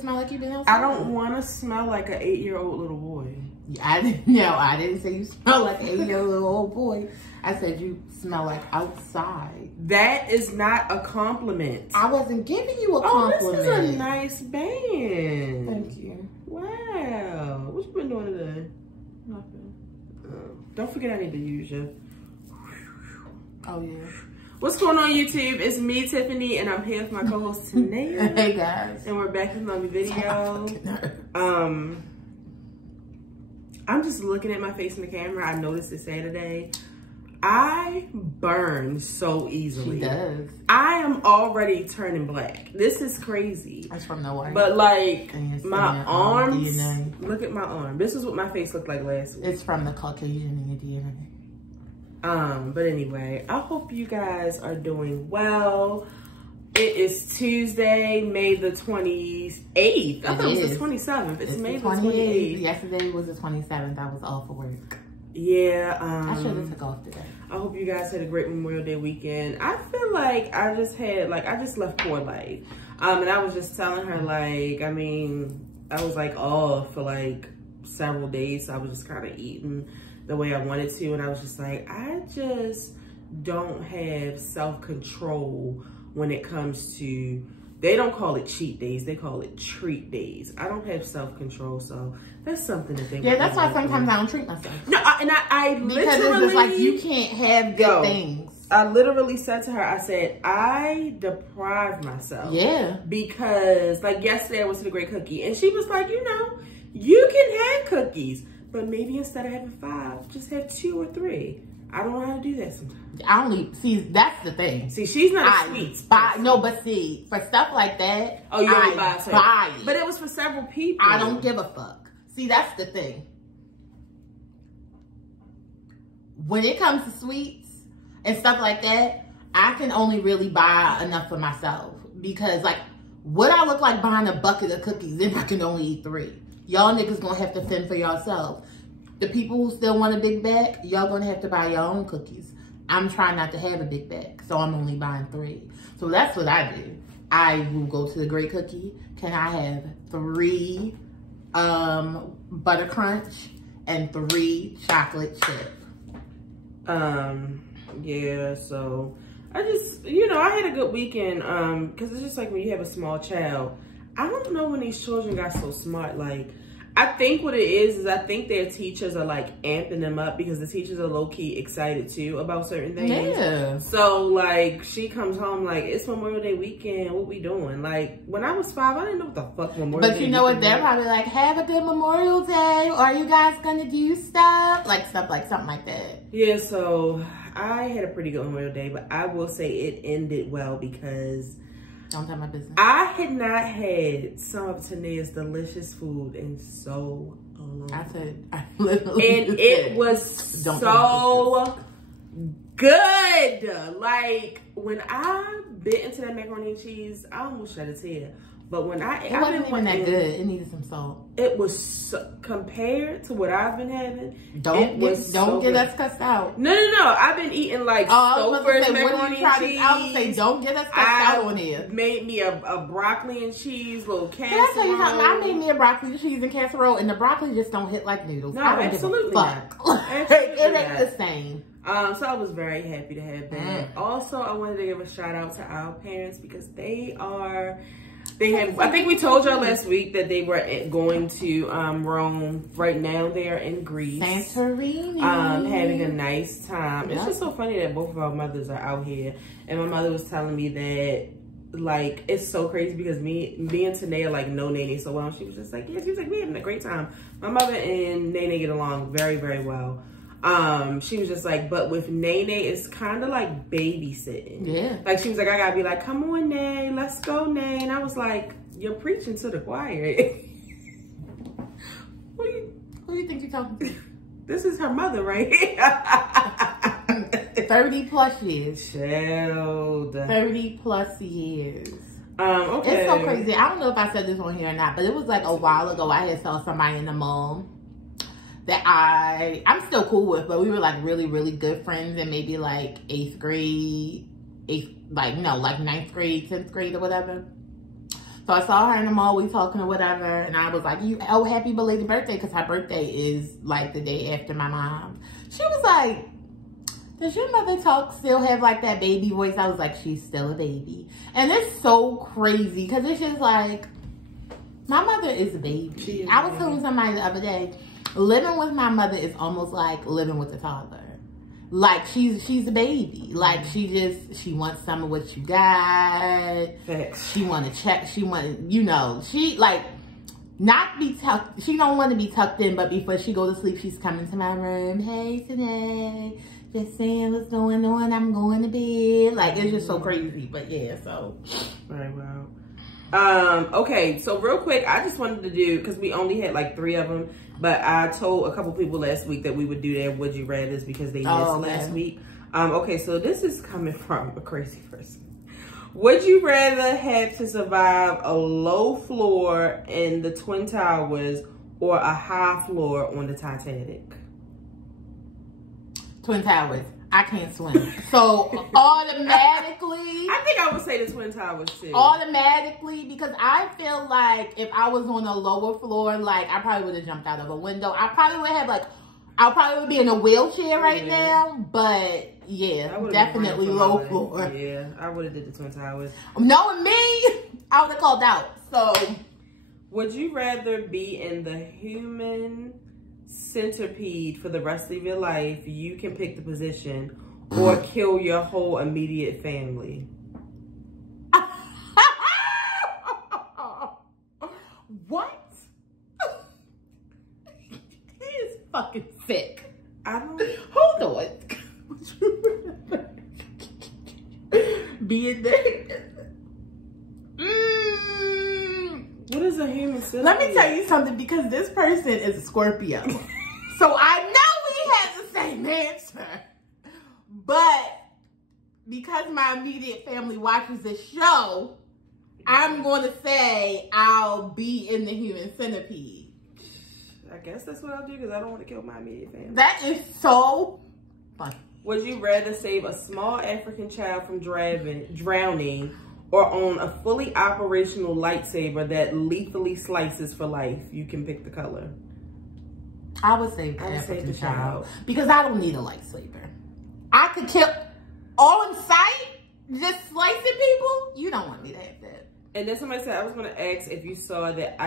smell like you've been outside. I don't want to smell like an 8-year-old little boy. I didn't say you smell like an 8-year-old boy. I said you smell like outside. That is not a compliment. I wasn't giving you a compliment. Oh, this is a nice band. Thank you. Wow. What you been doing today? Nothing. Don't forget I need to use you. Oh, yeah. What's going on, YouTube? It's me, Tiffany, and I'm here with my co-host, Tanea. Hey, guys. And we're back with another video. I'm just looking at my face in the camera. I noticed it Saturday. I burn so easily. She does. I am already turning black. This is crazy. That's from the white. But like my arms, DNA. look at my arm. This is what my face looked like last week. It's from the Caucasian in your DNA. But anyway, I hope you guys are doing well. It is Tuesday, May the 28th. I thought it was the 27th. It's May the 28th. Yesterday was the 27th. I was off for work. Yeah. I should have took off today. I hope you guys had a great Memorial Day weekend. I feel like I just left poor life. And I was just telling her, like, I mean, I was like off for like several days. So I was just kind of eating the way I wanted to. And I was just like, I just don't have self-control when it comes to, they don't call it cheat days, they call it treat days. I don't have self-control, so that's something to think about. Yeah, that's why sometimes I don't treat myself. No, I because literally, it's just like, you can't have good things. I literally said to her, I said, I deprive myself. Yeah. Because like yesterday I went to the Great Cookie and she was like, you know, you can have cookies, but maybe instead of having 5, just have 2 or 3. I don't know how to do that sometimes. That's the thing. See, she's not a sweet. No, but see, for stuff like that, oh, you only buy it. But it was for several people. I don't give a fuck. See, that's the thing. When it comes to sweets and stuff like that, I can only really buy enough for myself. Because, like, would I look like buying a bucket of cookies if I can only eat 3? Y'all niggas gonna have to fend for yourself. The people who still want a big bag, y'all gonna have to buy your own cookies. I'm trying not to have a big bag, so I'm only buying 3. So that's what I do. I will go to the Great Cookie. Can I have 3 butter crunch and 3 chocolate chip? Yeah, so I just, you know, I had a good weekend, because it's just like when you have a small child, I don't know when these children got so smart. Like, I think what it is I think their teachers are like amping them up because the teachers are low-key excited too about certain things. Yeah. So like she comes home like, it's Memorial Day weekend, what we doing? Like when I was 5, I didn't know what the fuck Memorial Day. But you know what? They're probably like, have a good Memorial Day. Or are you guys gonna do stuff? Like something like that. Yeah, so I had a pretty good Memorial Day, but I will say it ended well because don't tell my business. I had not had some of Tanea's delicious food in so long. I literally and it was so good. Like when I bit into that macaroni and cheese, I almost shed a tear. But when it wasn't even that good. It needed some salt. It was so, compared to what I've been having. Don't get us cussed out. No. I've been eating like Stouffer's macaroni and cheese. I would say don't get us cussed out on here. Made me a broccoli and cheese little casserole. Can I tell you how I made me a broccoli and cheese and casserole, and the broccoli just don't hit like noodles. No, I don't absolutely give a fuck. Absolutely it ain't the same. So I was very happy to have that. Also, I wanted to give a shout out to our parents because they have, I think we told y'all last week that they were going to Rome. Right now they are in Greece. Santorini. Having a nice time. Yep. It's just so funny that both of our mothers are out here. And my mother was telling me that, like, it's so crazy because me and Tanea, like, know Nene so well. She was just like, yeah, she was like, we having a great time. My mother and Nene get along very, very well. She was just like, but with Nene, it's kind of like babysitting. Yeah. Like, she was like, I gotta be like, come on, Nene, let's go, Nene. And I was like, you're preaching to the choir. Who do you think you're talking to? This is her mother right here. 30 plus years. Child. 30 plus years. Okay. It's so crazy. I don't know if I said this on here or not, but it was like a while ago. I had saw somebody in the mall that I'm still cool with, but we were like really, really good friends in maybe like 8th grade, 9th grade, 10th grade or whatever. So So I saw her in the mall, we talking or whatever, and I was like, oh, happy belated birthday, because her birthday is like the day after my mom. She was like, does your mother still have like that baby voice? I was like, she's still a baby. And it's so crazy, because it's just like, my mother is a baby. I was telling somebody the other day, living with my mother is almost like living with a toddler. Like, she's a baby. Like, she wants some of what you got. Facts. She want to check. She want, you know, she, like, not be tucked. She don't want to be tucked in, but before she go to sleep, she's coming to my room. Hey, today. Just saying what's going on. I'm going to bed. Like, it's just so crazy. But, yeah, so. Very well. Okay, so real quick, I just wanted to do, because we only had like 3 of them, but I told a couple people last week that we would do their Would You Rathers because they missed last week. Okay, so this is coming from a crazy person. Would you rather have to survive a low floor in the Twin Towers or a high floor on the Titanic? Twin Towers. I can't swim. So automatically. I think I would say the Twin Towers too. Automatically, because I feel like if I was on a lower floor, like I probably would have jumped out of a window. I probably would have I probably would be in a wheelchair right now. But yeah, definitely low floor. Yeah, I would have did the Twin Towers. Knowing me, I would have called out. So would you rather be in the human centipede for the rest of your life, you can pick the position, or kill your whole immediate family? What? He is fucking sick. I don't. Hold on. Being there. What is a human centipede? Let me tell you something, because this person is a Scorpio. So I know we have the same answer. But because my immediate family watches this show, I'm going to say I'll be in the human centipede. I guess that's what I'll do, because I don't want to kill my immediate family. That is so funny. Would you rather save a small African child from drowning or own a fully operational lightsaber that lethally slices for life? You can pick the color. I would save the African child, because I don't need a lightsaber. I could kill all in sight, just slicing people. You don't want me to have that. And then somebody said, I was going to ask if you saw that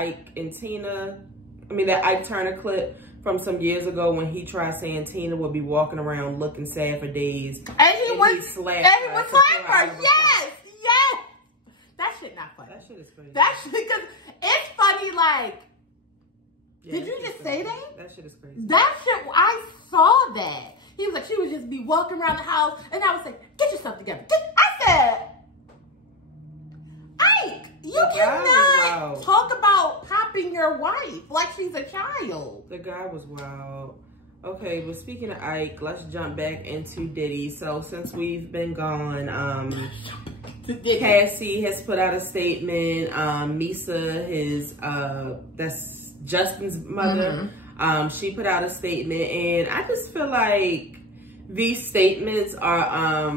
that Ike Turner clip from some years ago when he tried saying Tina would be walking around looking sad for days. And he would slap her. Yes. That shit not funny. That shit is crazy. That shit, because it's funny, like, did you just say that? That shit is crazy. That shit, I saw that. He was like, she would just be walking around the house, and I was like, get yourself together. I said, Ike, you cannot talk about popping your wife like she's a child. The guy was wild. Okay, but speaking of Ike, let's jump back into Diddy. So since we've been gone, Cassie has put out a statement. Misa, that's Justin's mother. She put out a statement, and I just feel like these statements are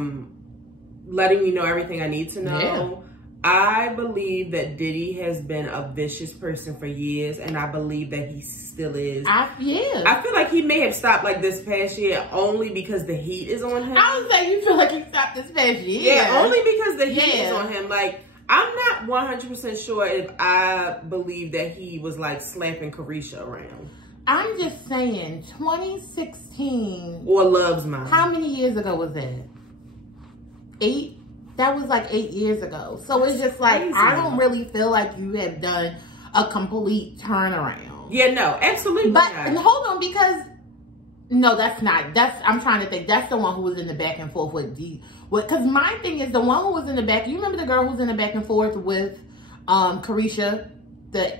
letting me know everything I need to know. Yeah. I believe that Diddy has been a vicious person for years, and I believe that he still is. I feel like he may have stopped like this past year only because the heat is on him. I was like, you feel like he stopped this past year? Yeah, only because the heat is on him. Like, I'm not 100% sure if I believe that he was like slapping Carisha around. I'm just saying, 2016. Or Love's Mine. How many years ago was that? 8? That was like 8 years ago. So it's just like, I don't really feel like you have done a complete turnaround. Yeah, no, absolutely but, not. And hold on, because, no, that's not. I'm trying to think. That's the one who was in the back and forth with D. Because my thing is, the one who was in the back, you remember the girl who was in the back and forth with Carisha?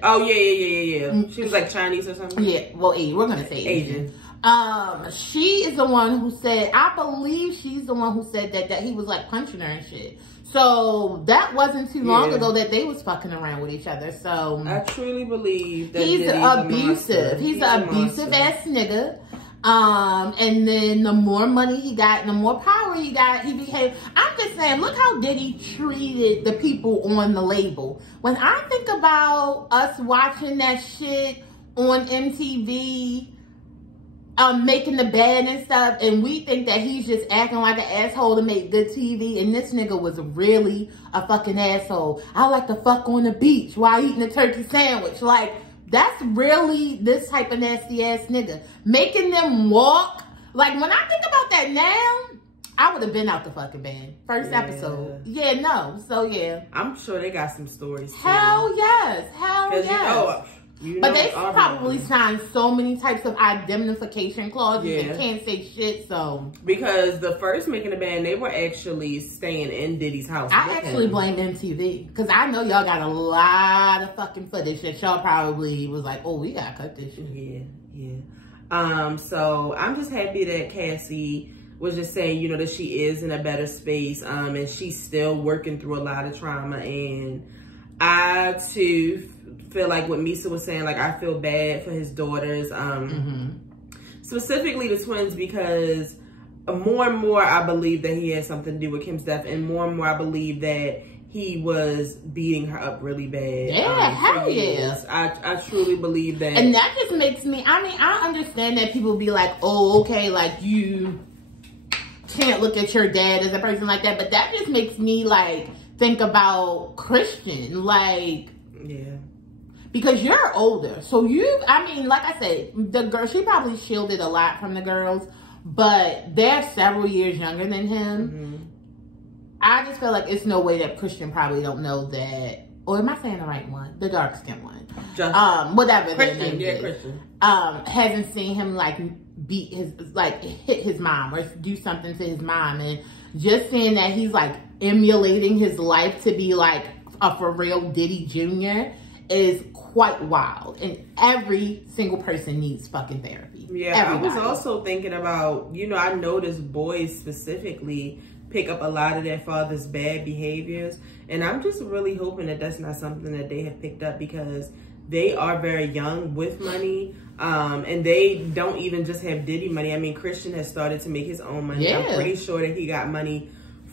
Oh, yeah. She was like Chinese or something? Yeah, well, we're going to say Asian. She is the one who said, I believe she's the one who said that he was like punching her and shit. So that wasn't too long ago that they was fucking around with each other. So I truly believe that he's abusive. He's an abusive ass nigga. And then the more money he got, the more power way he became. I'm just saying, look how Diddy treated the people on the label. When I think about us watching that shit on MTV, making the band and stuff, and we think that he's just acting like an asshole to make good TV, and this nigga was really a fucking asshole. I like to fuck on the beach while eating a turkey sandwich. Like, that's really this type of nasty ass nigga. Making them walk. Like, when I think about that now, I would have been out the fucking band. First episode. Yeah, no. So, yeah. I'm sure they got some stories, too. Hell yes. Hell yes. But they probably signed so many types of indemnification clauses and can't say shit, so. Because the first Making the Band, they were actually staying in Diddy's house. I actually blame MTV. Because I know y'all got a lot of fucking footage that y'all probably was like, oh, we gotta cut this shit. Yeah. So I'm just happy that Cassie was just saying, you know, that she is in a better space. And she's still working through a lot of trauma. And I, too, feel like what Misa was saying, like, I feel bad for his daughters, specifically the twins, because more and more I believe that he has something to do with Kim's death, and more I believe that he was beating her up really bad. Yeah, hell yeah. I truly believe that. And that just makes me, I mean, I understand that people be like, oh, okay, like, you can't look at your dad as a person like that, but that just makes me, like, think about Christian, like, yeah. Because you're older. So I mean, like I said, the girl, she probably shielded a lot from the girls, but they're several years younger than him. I just feel like it's no way that Christian probably don't know that, or am I saying the right one? The dark skinned one. Whatever their name is. Christian. Hasn't seen him like hit his mom or do something to his mom, and just seeing that he's like emulating his life to be like a for real Diddy Jr. is quite wild, and every single person needs fucking therapy. Yeah, everybody. I was also thinking about, you know, I noticed boys specifically pick up a lot of their father's bad behaviors, and I'm just really hoping that that's not something that they have picked up, because they are very young with money, and they don't even just have Diddy money. I mean, Christian has started to make his own money. Yeah. I'm pretty sure that he got money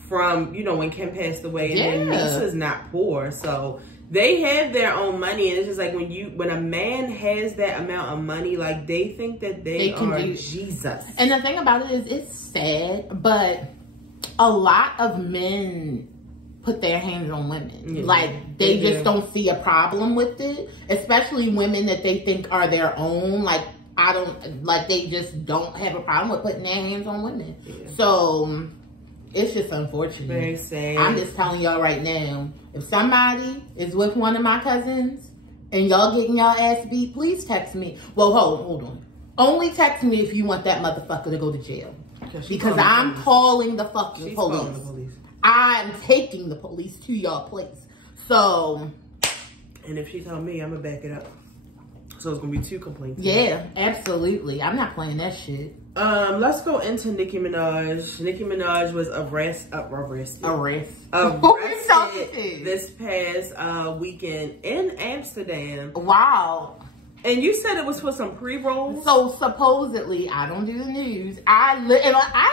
from, you know, when Kim passed away, and then Misa's not poor, so they have their own money, and it's just like when a man has that amount of money, like, they think that they are Jesus. And the thing about it is, it's sad, but a lot of men put their hands on women. Yeah. Like, they just don't see a problem with it, especially women that they think are their own. Like, they just don't have a problem with putting their hands on women. Yeah. So it's just unfortunate. Very sad. I'm just telling y'all right now, if somebody is with one of my cousins and y'all getting y'all ass beat, please text me. Well, hold on. Only text me if you want that motherfucker to go to jail. Because I'm calling the fucking police. I'm taking the police to y'all place. So. And if she tell me, I'm going to back it up. So it's going to be 2 complaints. Yeah, absolutely. I'm not playing that shit. Let's go into Nicki Minaj. Nicki Minaj was arrested this past weekend in Amsterdam. Wow. And you said it was for some pre-rolls? So supposedly, I don't do the news. I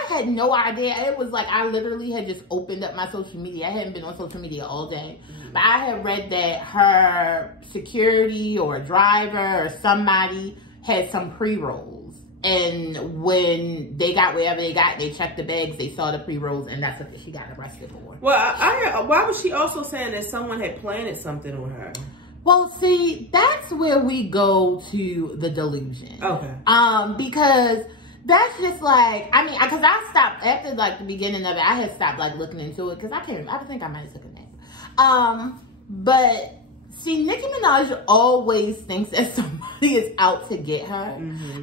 had no idea. It was like I literally had just opened up my social media. I hadn't been on social media all day. But I had read that her security or driver or somebody had some pre-rolls. And when they got wherever they got, they checked the bags, they saw the pre-rolls, and that's what she got arrested for. Well, why was she also saying that someone had planted something on her? Well, see, that's where we go to the delusion. Okay. Because that's just like, I mean, because I stopped, after like the beginning of it, I had stopped like looking into it, because I think I might have took a nap. But see, Nicki Minaj always thinks that somebody is out to get her.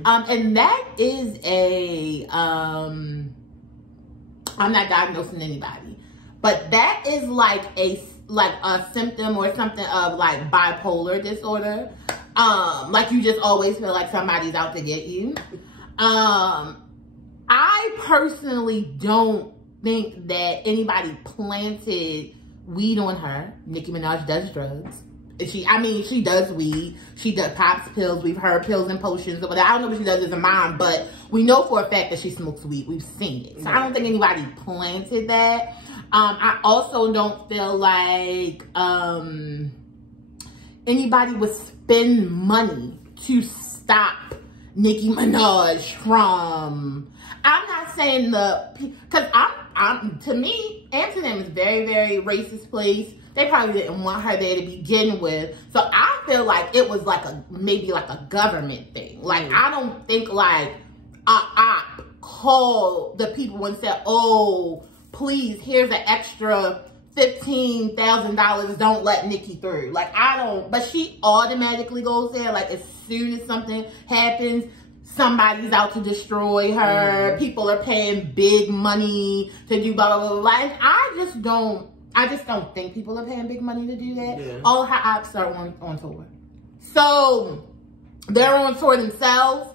And that is I'm not diagnosing anybody, but that is like a symptom or something of like bipolar disorder. Like you just always feel like somebody's out to get you. I personally don't think that anybody planted weed on her. Nicki Minaj does drugs. She does weed. She does pops pills. We've heard pills and potions. But I don't know what she does as a mom, but we know for a fact that she smokes weed. We've seen it. So I don't think anybody planted that. I also don't feel like anybody would spend money to stop Nicki Minaj from. I'm not saying because to me, Amsterdam is a very, very racist place. They probably didn't want her there to begin with. So I feel like it was like maybe like a government thing. Like, I don't think like I called the people and said, oh, please, here's an extra $15,000. Don't let Nicki through. Like, I don't, but she automatically goes there. Like, as soon as something happens, somebody's out to destroy her. People are paying big money to do blah, blah, blah, blah. And I just don't think people are paying big money to do that. Yeah. All her ops are on tour. So, they're on tour themselves.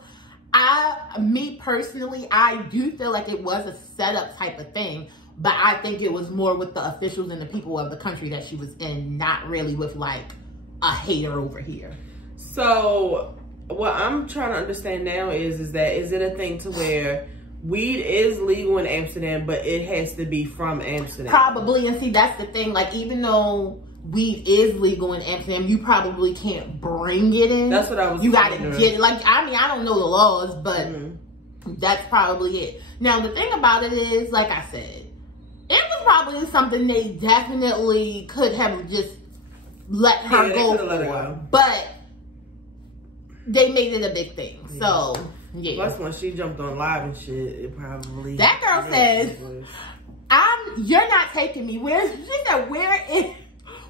Me personally, I do feel like it was a setup type of thing. But I think it was more with the officials and the people of the country that she was in, not really with like a hater over here. So what I'm trying to understand now is it a thing to where weed is legal in Amsterdam, but it has to be from Amsterdam? Probably. And see, that's the thing. Like, even though weed is legal in Amsterdam, you probably can't bring it in. That's what I was. You got to get it. Like, I mean, I don't know the laws, but that's probably it. Now, the thing about it is, like I said, it was probably something they definitely could have just let her go for. But they made it a big thing. Yeah. So, yeah. Plus, when she jumped on live and shit, it probably... That girl says, you're not taking me. She said,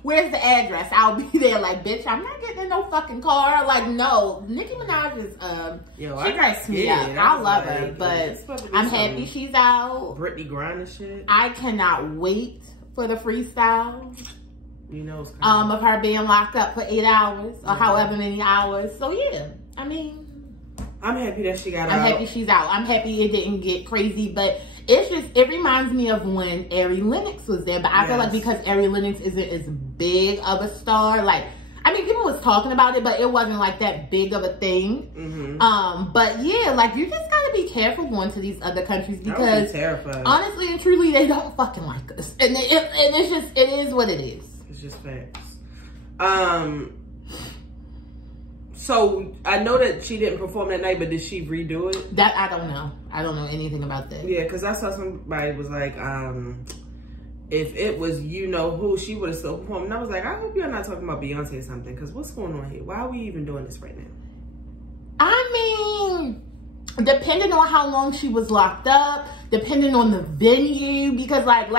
where's the address? I'll be there. Like, bitch, I'm not getting in no fucking car. Like, no. Nicki Minaj is, she cracks me up. I love her, but I'm happy she's out. Britney grinding shit. I cannot wait for the freestyle. You know, of her being locked up for 8 hours or however many hours. So, yeah. I mean, I'm happy that she got out. I'm happy she's out. I'm happy it didn't get crazy, but it reminds me of when Ari Lennox was there. But I feel like because Ari Lennox isn't as big of a star, like, I mean, people was talking about it, but it wasn't like that big of a thing. But yeah, like, you just gotta be careful going to these other countries because honestly and truly, they don't fucking like us. And it is what it is. It's just facts. So I know that she didn't perform that night, but did she redo it? That I don't know. I don't know anything about that. Yeah, because I saw somebody was like, if it was you know who, she would have still performed. And I was like, I hope you're not talking about Beyonce or something, because what's going on here? Why are we even doing this right now? I mean, depending on how long she was locked up, depending on the venue, because like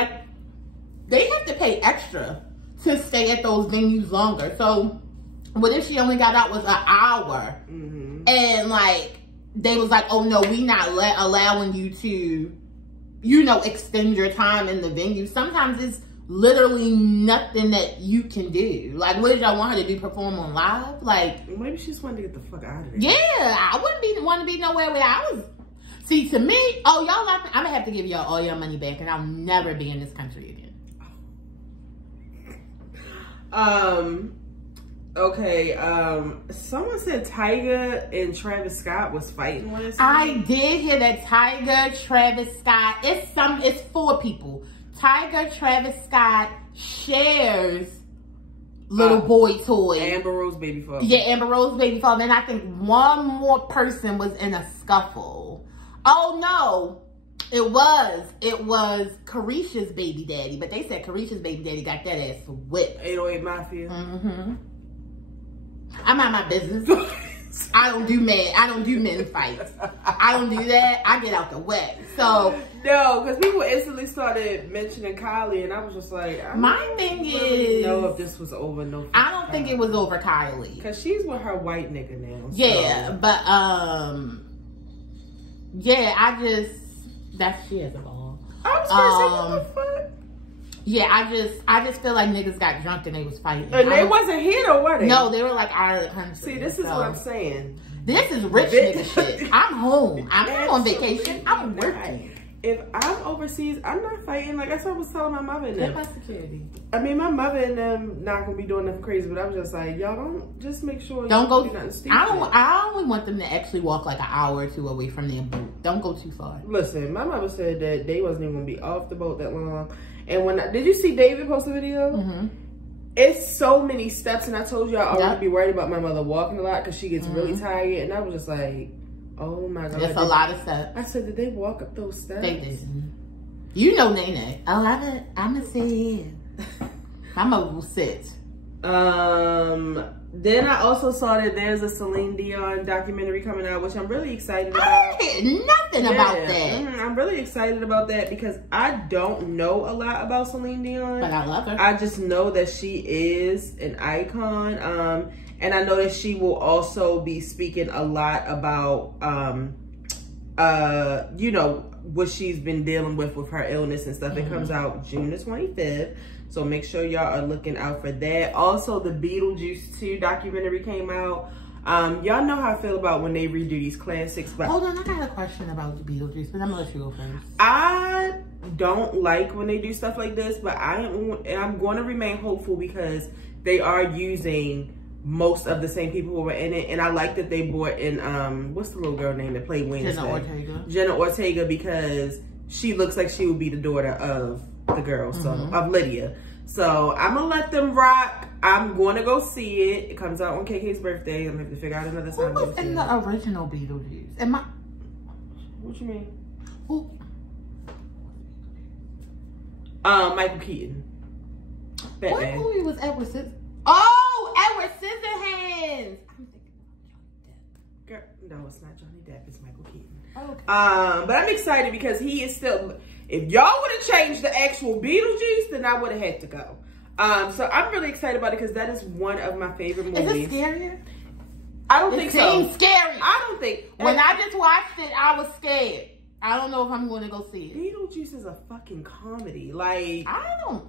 they have to pay extra to stay at those venues longer. So what if she only got out was an hour and like they was like, oh no, we not allowing you to, you know, extend your time in the venue. Sometimes it's literally nothing that you can do. Like, what did y'all want her to do, perform on live? Like, maybe she just wanted to get the fuck out of there. Yeah, I wouldn't want to be nowhere where I was. See, to me, oh, y'all, I'm gonna have to give y'all all your money back and I'll never be in this country again. Okay, someone said Tyga and Travis Scott was fighting with us. I did hear that. Tyga, Travis Scott, it's 4 people. Tyga, Travis Scott shares little boy toy. Amber Rose baby father. Yeah, Amber Rose baby father. And I think one more person was in a scuffle. Oh no, it was Carisha's baby daddy. But they said Carisha's baby daddy got that ass whipped. 808 Mafia. I'm out my business. I don't do men fights. I don't do that. I get out the way. So no, because people instantly started mentioning Kylie, and I was just like, my thing is, know if this was over. No, I don't think it was over Kylie because she's with her white nigga now. Yeah, so. But yeah, she has a ball. I was gonna say, what the fuck? Yeah, I just feel like niggas got drunk and they was fighting. And they wasn't here though, were they? No, they were like out of the country. See, this is what I'm saying. This is rich nigga shit. I'm home. I'm not on vacation. I'm working. if I'm overseas, I'm not fighting. Like, that's what I was telling my mother and them. Get my security. I mean, my mother and them not gonna be doing nothing crazy, but I was just like, y'all don't just make sure don't go. Do nothing stupid. I only want them to actually walk like an hour or two away from their boat. Don't go too far. Listen, my mother said that they wasn't even gonna be off the boat that long. And when did you see David post a video? Mm-hmm. It's so many steps, and I told you I already be worried about my mother walking a lot because she gets really tired. And I was just like, oh my god, that's a lot of steps. I said, did they walk up those steps? They did. You know, Nene. Oh, I'm gonna sit here. My mother will sit. Then I also saw that there's a Celine Dion documentary coming out, which I'm really excited about. I heard nothing about that. I'm really excited about that because I don't know a lot about Celine Dion. But I love her. I just know that she is an icon. And I know that she will also be speaking a lot about, you know, what she's been dealing with her illness and stuff. It comes out June the 25th. So make sure y'all are looking out for that. Also, the Beetlejuice 2 documentary came out. Y'all know how I feel about when they redo these classics. But hold on, I got a question about the Beetlejuice, but I'm gonna let you go first. I don't like when they do stuff like this, but I'm going to remain hopeful because they are using most of the same people who were in it. And I like that they brought in, what's the little girl name that played Wednesday? Jenna Ortega, because she looks like she would be the daughter of the girl, so of Lydia. So I'm gonna let them rock. I'm gonna go see it. It comes out on KK's birthday. I'm gonna have to figure out another time. Who was in the original Beetlejuice? What you mean? Who? Michael Keaton. Batman. What movie was Edward Scissorhands? Oh, Edward Scissorhands. I'm thinking about Johnny Depp. Girl, no, it's not Johnny Depp. It's Michael Keaton. Okay. But I'm excited because he is still. If y'all would have changed the actual Beetlejuice, then I would have had to go. So I'm really excited about it because that is one of my favorite movies. Is it scarier? I don't think so. It seems scary. I don't think. When I just watched it, I was scared. I don't know if I'm going to go see it. Beetlejuice is a fucking comedy. Like, I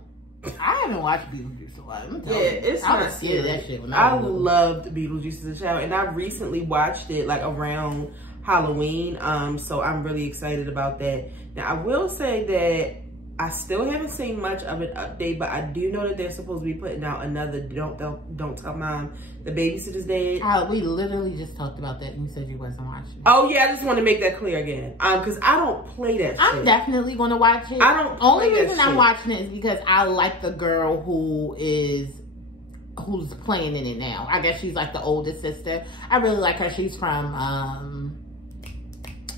haven't watched Beetlejuice a lot. It's I not was scared of that shit when I loved Beetlejuice as a child, and I recently watched it like around Halloween. So I'm really excited about that. Now I will say that I still haven't seen much of an update, but I do know that they're supposed to be putting out another Don't Tell Mom the Babysitter's Dead. We literally just talked about that and you said you wasn't watching. Oh yeah, I just want to make that clear again. Because I don't play that shit. I'm definitely going to watch it. I don't Only play reason that I'm shit. watching it is because I like the girl who's playing in it now. I guess she's like the oldest sister. I really like her. She's from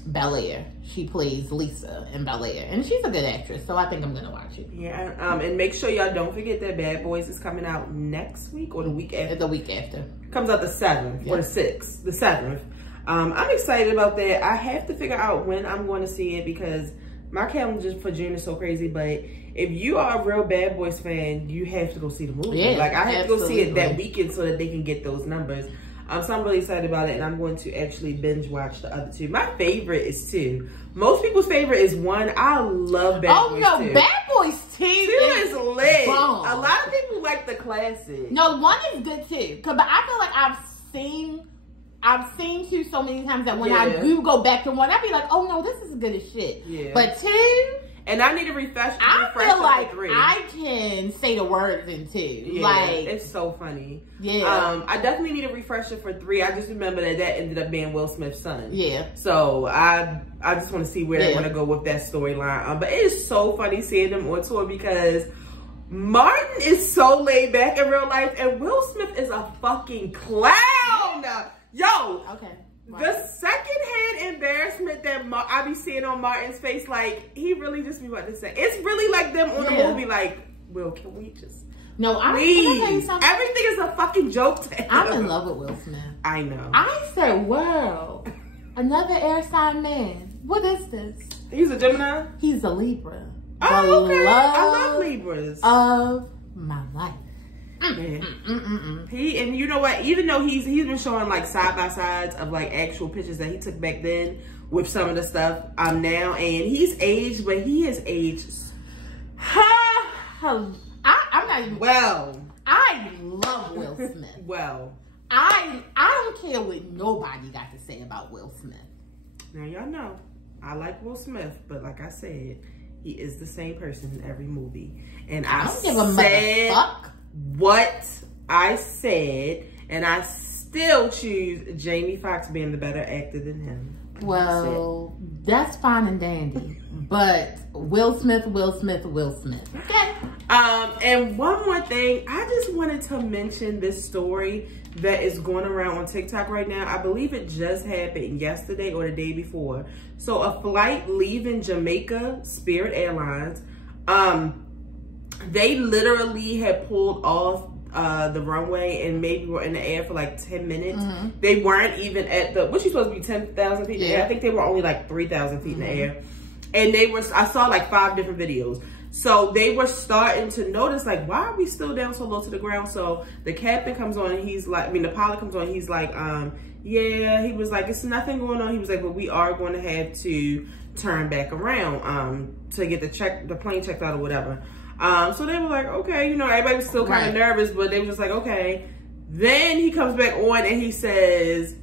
Bel-Air. She plays Lisa in Bel-Air, and she's a good actress, so I think I'm gonna watch it. Yeah, and make sure y'all don't forget that Bad Boys is coming out next week or the week after. The week after. Comes out the 7th or the 6th, the 7th. I'm excited about that. I have to figure out when I'm going to see it because my calendar for June is so crazy. But if you are a real Bad Boys fan, you have to go see the movie. Yeah, like I have to go see it that absolutely. weekend so that they can get those numbers. So I'm really excited about it, and I'm going to actually binge watch the other two. My favorite is 2. Most people's favorite is 1. I love Bad Boys 2. Oh no, Bad Boys 2 is lit. bomb. A lot of people like the classic. No, 1 is good too. But I feel like I've seen 2 so many times that when I do go back to 1, I be like, oh no, this is good as shit. Yeah. But 2. And I need to refresh. I feel like 3. I can say the words in 2. Yeah, like it's so funny. Yeah. I definitely need a refresher for 3. I just remember that ended up being Will Smith's son. Yeah. So I just want to see where they want to go with that storyline. But it is so funny seeing them on tour because Martin is so laid back in real life, and Will Smith is a fucking clown. Yo. Okay. The secondhand embarrassment that I be seeing on Martin's face, like, he really just be about to say. It's really like them on the movie, like, Will, can we just... No, please. Can I tell you something? Everything is a fucking joke to him. I'm in love with Will Smith. I know. I said, wow, another air sign man. What is this? He's a Gemini? He's a Libra. Oh, okay. I love Libras. Of my life. He, and you know what, even though he's been showing like side by sides of like actual pictures that he took back then with some of the stuff now, and he's aged, but he has aged. I'm not even. Well, I love Will Smith. Well, I don't care what nobody got to say about Will Smith. Now y'all know. I like Will Smith, but like I said, he is the same person in every movie. And I don't give a said motherfuck. what I said, and I still choose Jamie Foxx being the better actor than him. Well, that's fine and dandy, but Will Smith. Okay. And one more thing, I just wanted to mention this story that is going around on TikTok right now. I believe it just happened yesterday or the day before. So a flight leaving Jamaica, Spirit Airlines, they literally had pulled off the runway and maybe were in the air for like 10 minutes. They weren't even at the, what you supposed to be 10,000 feet in the air? I think they were only like 3,000 feet in the air. And they were, I saw like 5 different videos. So they were starting to notice, like, why are we still down so low to the ground? So the captain comes on and he's like, I mean, the pilot comes on and he's like, yeah, he was like, it's nothing going on. He was like, but we are going to have to turn back around to get the plane checked out or whatever. So they were like, okay, you know, everybody was still kind of nervous, but they were just like, okay. Then he comes back on and he says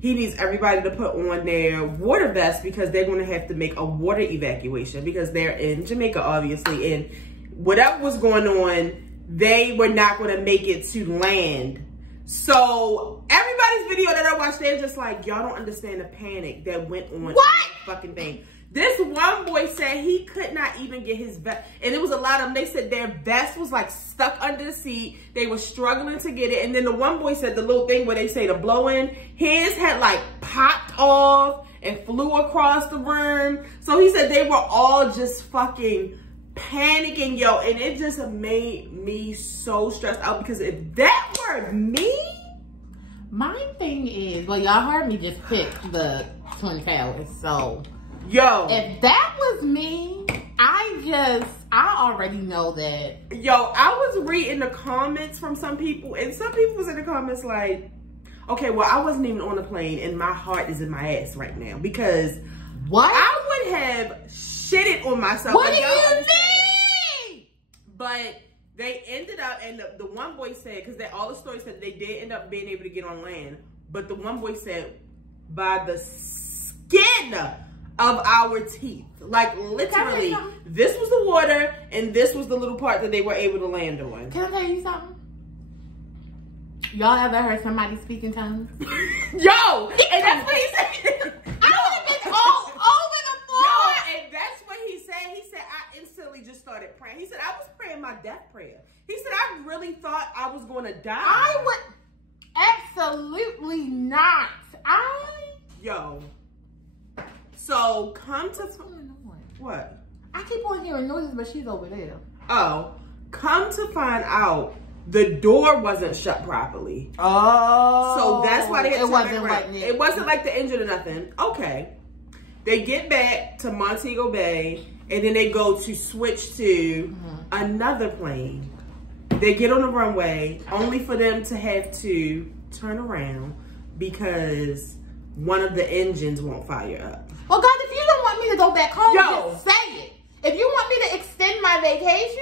he needs everybody to put on their water vests because they're going to have to make a water evacuation because they're in Jamaica, obviously. And whatever was going on, they were not going to make it to land. So everybody's video that I watched, they're just like, y'all don't understand the panic that went on in that fucking thing. This one boy said he could not even get his vest. And it was a lot of them. They said their vest was like stuck under the seat. They were struggling to get it. And then the one boy said the little thing where they say the blow in, his had like popped off and flew across the room. So he said they were all just fucking panicking, yo. And it just made me so stressed out because if that were me. My thing is, well, y'all heard me just pick the Twin Towers, so. Yo, if that was me, I already know that. Yo, I was reading the comments from some people, and some people was in the comments like, okay, well, I wasn't even on the plane, and my heart is in my ass right now because I would have shitted on myself. What do you mean? But they ended up, and the one boy said, because all the stories said they did end up being able to get on land, but the one boy said, by the skin of our teeth. Like literally, this was the water and this was the little part that they were able to land on. Can I tell you something? Y'all ever heard somebody speak in tongues? Yo! And that's what he said. I would have been all over the floor. Yo, and that's what he said. He said, I instantly just started praying. He said, I was praying my death prayer. He said, I really thought I was going to die. I would absolutely not. Yo. So come to what? I keep on hearing noises, but she's over there. Oh, come to find out, the door wasn't shut properly. Oh, so that's why they had it wasn't like the engine or nothing. Okay, they get back to Montego Bay, and then they go to switch to another plane. They get on the runway, only for them to have to turn around because one of the engines won't fire up. Well, God, if you don't want me to go back home, just say it. If you want me to extend my vacation.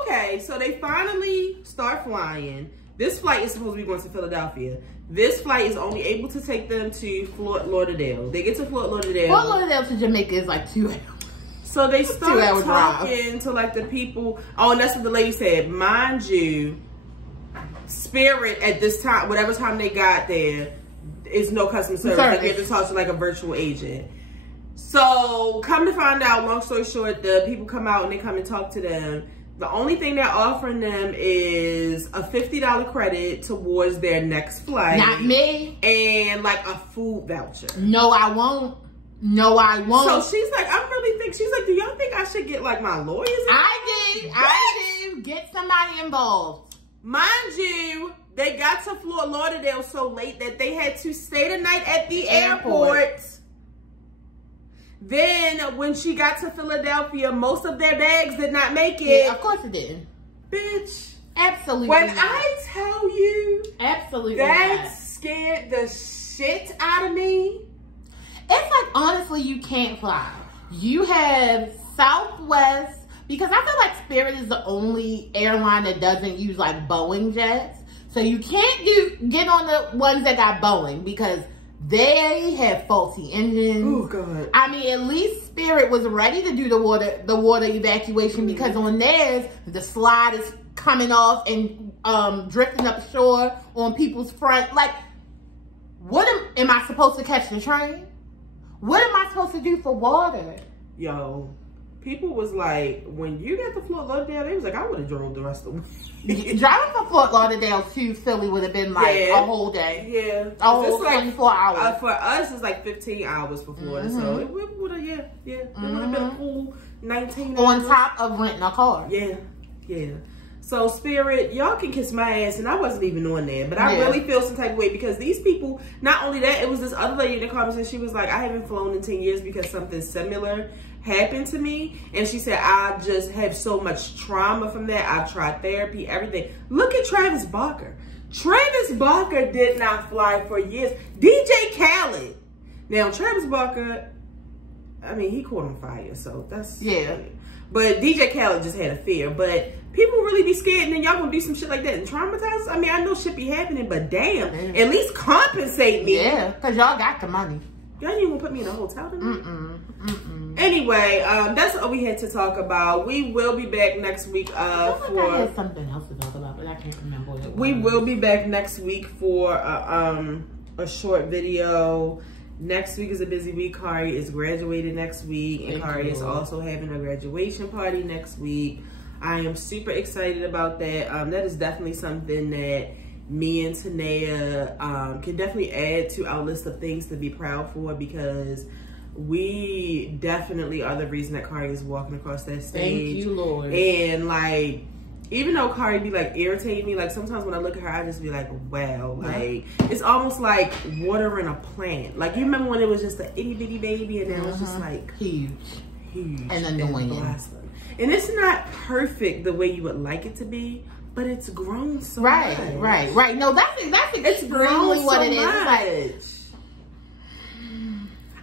Okay, so they finally start flying. This flight is supposed to be going to Philadelphia. This flight is only able to take them to Fort Lauderdale. They get to Fort Lauderdale. Fort Lauderdale to Jamaica is like 2 hours. So they start talking to like the people. Oh, and that's what the lady said. Mind you, Spirit at this time, whatever time they got there, is no customer service. Like you have to talk to like a virtual agent. So come to find out, long story short, the people come out and they come and talk to them. The only thing they're offering them is a $50 credit towards their next flight. Not me. And like a food voucher. No, I won't. No, I won't. So she's like, she's like, do y'all think I should get like my lawyers? I do. Get somebody involved. Mind you, they got to Fort Lauderdale so late that they had to stay the night at the airport. Then when she got to Philadelphia, most of their bags did not make it. Yeah, of course it didn't. Bitch. Absolutely when not. I tell you, absolutely that not. Scared the shit out of me. It's like, honestly, you can't fly. You have Southwest, because I feel like Spirit is the only airline that doesn't use like Boeing jets. So you can't get on the ones that got Boeing because They had faulty engines. Oh God! I mean, at least Spirit was ready to do the water evacuation because on theirs the slide is coming off and drifting up shore on people's front. Like, what am I supposed to catch the train? What am I supposed to do for water? Yo, people was like, when you got the Fort Lauderdale, they was like, I would have drove the rest of the way. Driving from Fort Lauderdale to Philly would have been like a whole day. Yeah. A whole 24 hours. For us, it's like 15 hours for Florida. So it would have, it would have been a cool 19 hours. On top of renting a car. Yeah. So Spirit, y'all can kiss my ass, and I wasn't even on there, but I really feel some type of way because these people, not only that, it was this other lady in the comments and she was like, I haven't flown in 10 years because something similar happened to me. And she said, I just have so much trauma from that. I've tried therapy, everything. Look at Travis Barker. Travis Barker did not fly for years. DJ Khaled. Now, Travis Barker, I mean, he caught on fire, so that's... Yeah. But DJ Khaled just had a fear. But people really be scared and then y'all gonna do some shit like that and traumatize? I mean, I know shit be happening, but damn, at least compensate me. Yeah, because y'all got the money. Y'all didn't even put me in a hotel tonight? Anyway, that's all we had to talk about. We will be back next week I had something else to talk about, but I can't remember what it was. We will be back next week for a short video. Next week is a busy week. Kari is graduating next week, and Kari is also having a graduation party next week. I am super excited about that. That is definitely something that me and Tanea can definitely add to our list of things to be proud for, because we definitely are the reason that Kari is walking across that stage. Thank you, Lord. And like, even though Kari be like irritating me, like sometimes when I look at her, I just be like, wow, like it's almost like watering a plant. Like, you remember when it was just an itty bitty baby and now it's just like huge and annoying. And it's not perfect the way you would like it to be, but it's grown so much. Right. No, that's exactly what it is. Like,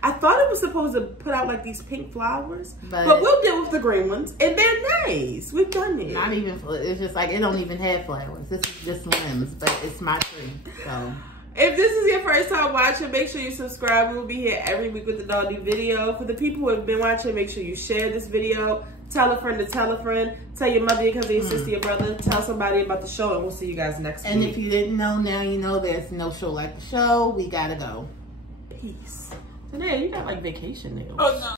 I thought it was supposed to put out like these pink flowers, but we'll deal with the green ones, and they're nice. We've done it. Not even, it's just like, it don't even have flowers. This is just limbs, but it's my tree, so. If this is your first time watching, make sure you subscribe. We'll be here every week with the new video. For the people who have been watching, make sure you share this video. Tell a friend to tell a friend. Tell your mother, your cousin, your sister, your brother. Tell somebody about the show, and we'll see you guys next week. And if you didn't know, now you know. There's no show like the show. We gotta go. Peace. Today, you got like vacation nails. Oh, no.